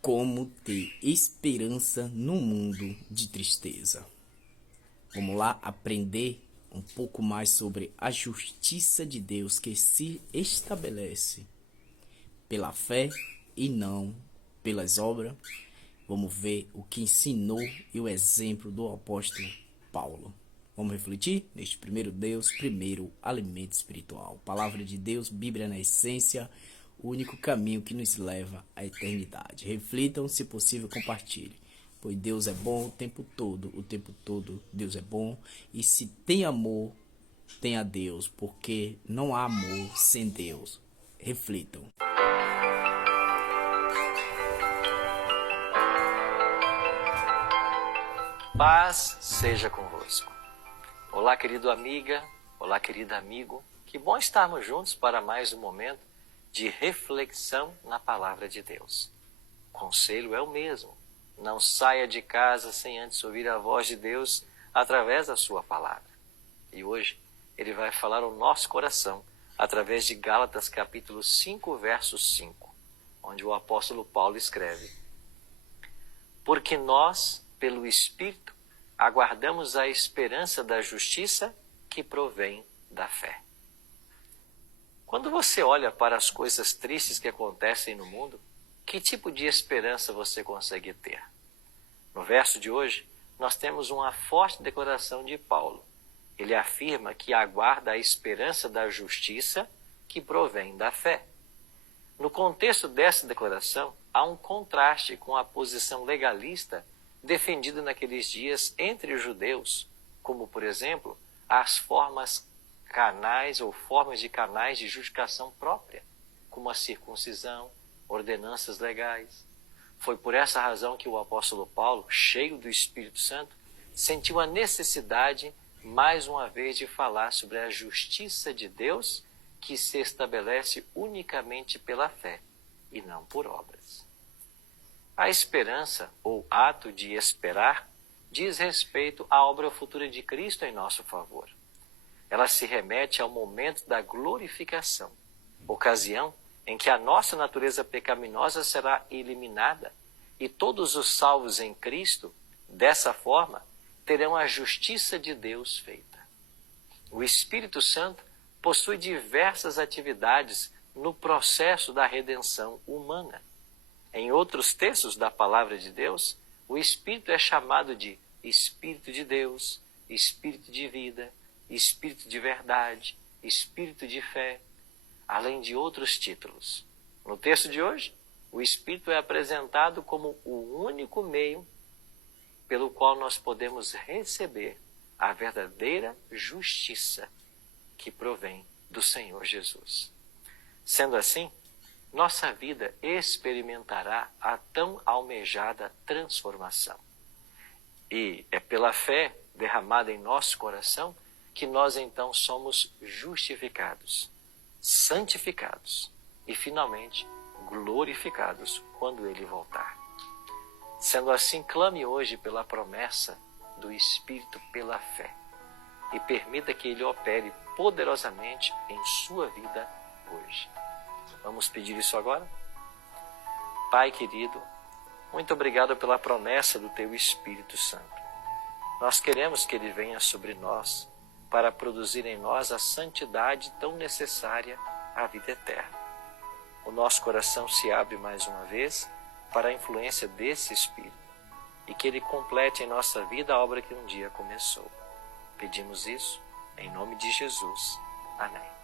Como ter esperança no mundo de tristeza. Vamos lá aprender um pouco mais sobre a justiça de Deus que se estabelece pela fé e não pelas obras. Vamos ver o que ensinou e o exemplo do apóstolo Paulo. Vamos refletir neste primeiro Deus, primeiro alimento espiritual. Palavra de Deus, Bíblia na essência, o único caminho que nos leva à eternidade. Reflitam, se possível, compartilhe. Pois Deus é bom o tempo todo Deus é bom. E se tem amor, tem a Deus, porque não há amor sem Deus. Reflitam. Paz seja convosco. Olá, querido amiga, olá, querido amigo. Que bom estarmos juntos para mais um momento de reflexão na palavra de Deus. O conselho é o mesmo. Não saia de casa sem antes ouvir a voz de Deus através da sua palavra. E hoje ele vai falar ao nosso coração através de Gálatas capítulo 5, verso 5, onde o apóstolo Paulo escreve: Porque nós, pelo Espírito, aguardamos a esperança da justiça que provém da fé. Quando você olha para as coisas tristes que acontecem no mundo, que tipo de esperança você consegue ter? No verso de hoje, nós temos uma forte declaração de Paulo. Ele afirma que aguarda a esperança da justiça que provém da fé. No contexto dessa declaração, há um contraste com a posição legalista defendida naqueles dias entre os judeus, como, por exemplo, as formas carnais ou formas de canais de justificação própria, como a circuncisão, ordenanças legais. Foi por essa razão que o apóstolo Paulo, cheio do Espírito Santo, sentiu a necessidade, mais uma vez, de falar sobre a justiça de Deus que se estabelece unicamente pela fé e não por obras. A esperança, ou ato de esperar, diz respeito à obra futura de Cristo em nosso favor. Ela se remete ao momento da glorificação, ocasião em que a nossa natureza pecaminosa será eliminada e todos os salvos em Cristo, dessa forma, terão a justiça de Deus feita. O Espírito Santo possui diversas atividades no processo da redenção humana. Em outros textos da palavra de Deus, o Espírito é chamado de Espírito de Deus, Espírito de vida, Espírito de verdade, Espírito de fé, além de outros títulos. No texto de hoje, o Espírito é apresentado como o único meio pelo qual nós podemos receber a verdadeira justiça que provém do Senhor Jesus. Sendo assim, nossa vida experimentará a tão almejada transformação. E é pela fé derramada em nosso coração que nós então somos justificados, santificados e finalmente glorificados quando Ele voltar. Sendo assim, clame hoje pela promessa do Espírito pela fé e permita que Ele opere poderosamente em sua vida hoje. Vamos pedir isso agora? Pai querido, muito obrigado pela promessa do Teu Espírito Santo. Nós queremos que Ele venha sobre nós para produzir em nós a santidade tão necessária à vida eterna. O nosso coração se abre mais uma vez para a influência desse Espírito e que Ele complete em nossa vida a obra que um dia começou. Pedimos isso em nome de Jesus. Amém.